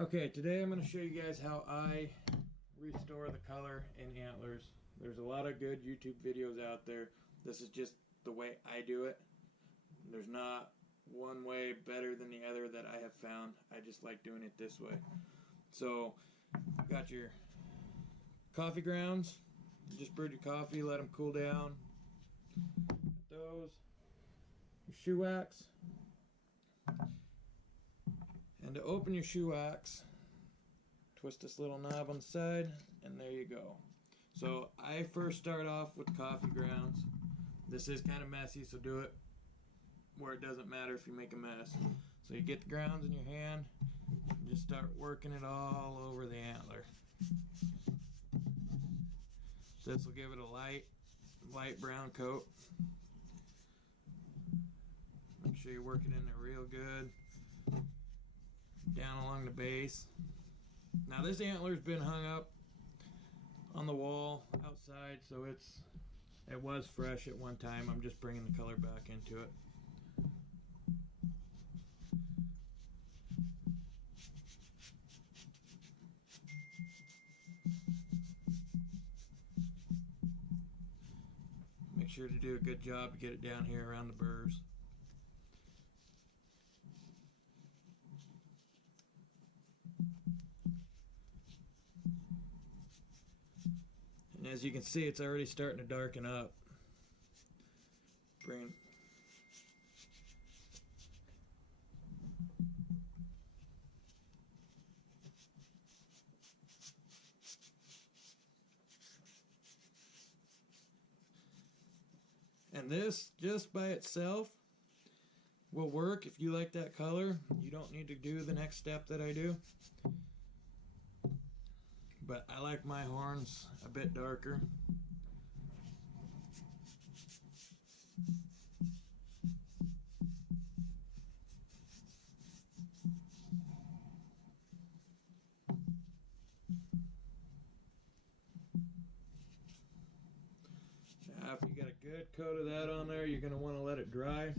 Okay, today I'm going to show you guys how I restore the color in antlers. There's a lot of good YouTube videos out there. This is just the way I do it. There's not one way better than the other that I have found. I just like doing it this way. So, got your coffee grounds. Just brewed your coffee, let them cool down. Got those. Your shoe wax. And to open your shoe wax, twist this little knob on the side, and there you go. So I first start off with coffee grounds. This is kind of messy, so do it where it doesn't matter if you make a mess. So you get the grounds in your hand, and just start working it all over the antler. This will give it a light brown coat. Make sure you work it in there real good. Down along the base. Now this antler's been hung up on the wall outside, so it was fresh at one time. I'm just bringing the color back into it. Make sure to do a good job to get it down here around the burrs. And as you can see, it's already starting to darken up. And this, just by itself, will work if you like that color. You don't need to do the next step that I do. But I like my horns a bit darker. Now, if you got a good coat of that on there, you're going to want to let it dry.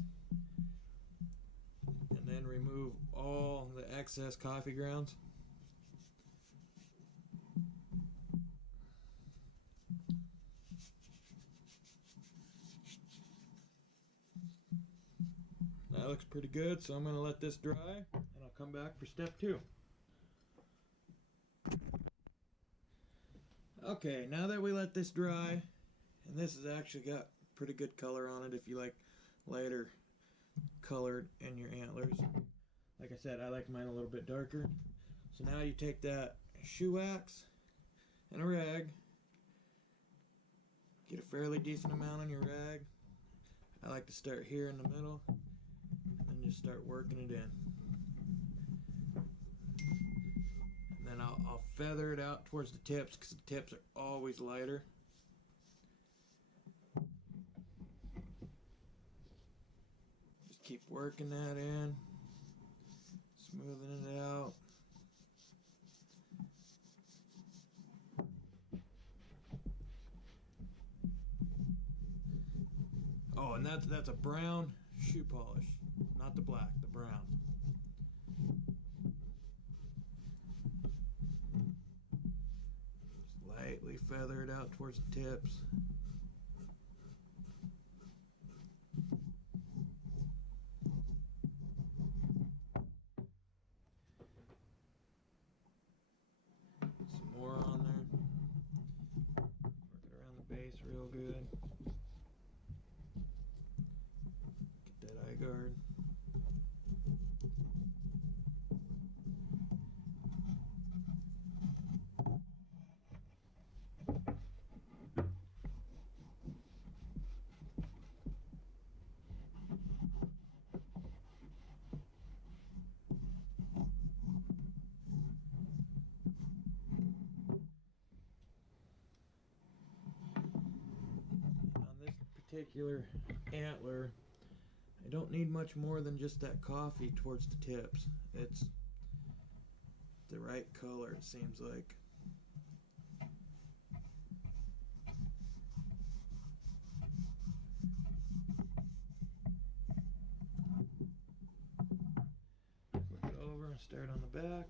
And then remove all the excess coffee grounds. That looks pretty good, so I'm going to let this dry, and I'll come back for step 2. Okay, now that we let this dry, and this has actually got pretty good color on it if you like lighter colored in your antlers. Like I said, I like mine a little bit darker. So now you take that shoe wax and a rag, get a fairly decent amount on your rag. I like to start here in the middle and just start working it in. And then I'll feather it out towards the tips because the tips are always lighter. Just keep working that in, smoothing it out. Oh, and that's a brown shoe polish, not the black, the brown. Just lightly feather it out towards the tips. Some more on there. Work it around the base real good. That eye guard. On this particular antler, I don't need much more than just that coffee towards the tips. It's the right color, it seems like. Flip it over and start on the back.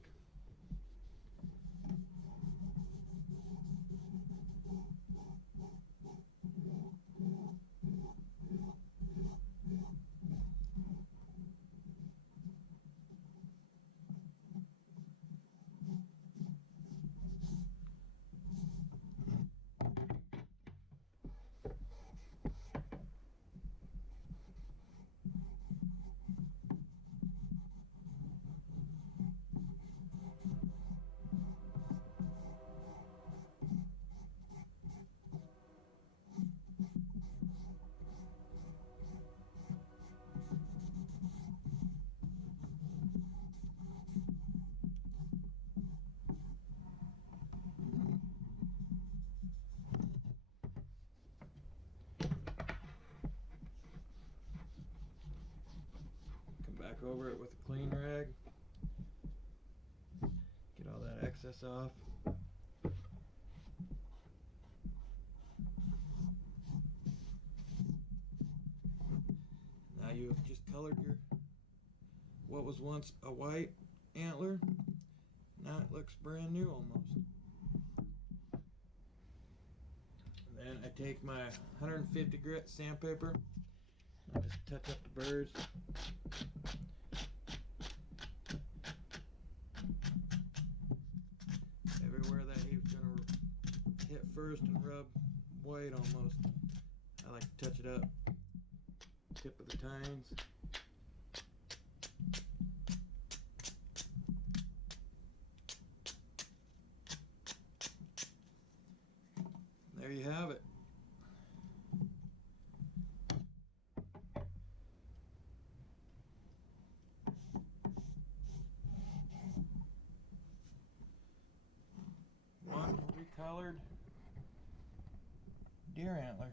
back over it with a clean rag. Get all that excess off. Now you have just colored your what was once a white antler. Now it looks brand new almost. And then I take my 150 grit sandpaper. I just touch up the birds. Everywhere that he was gonna hit first and rub white almost. I like to touch it up. Tip of the tines. There you have it. One recolored deer antler.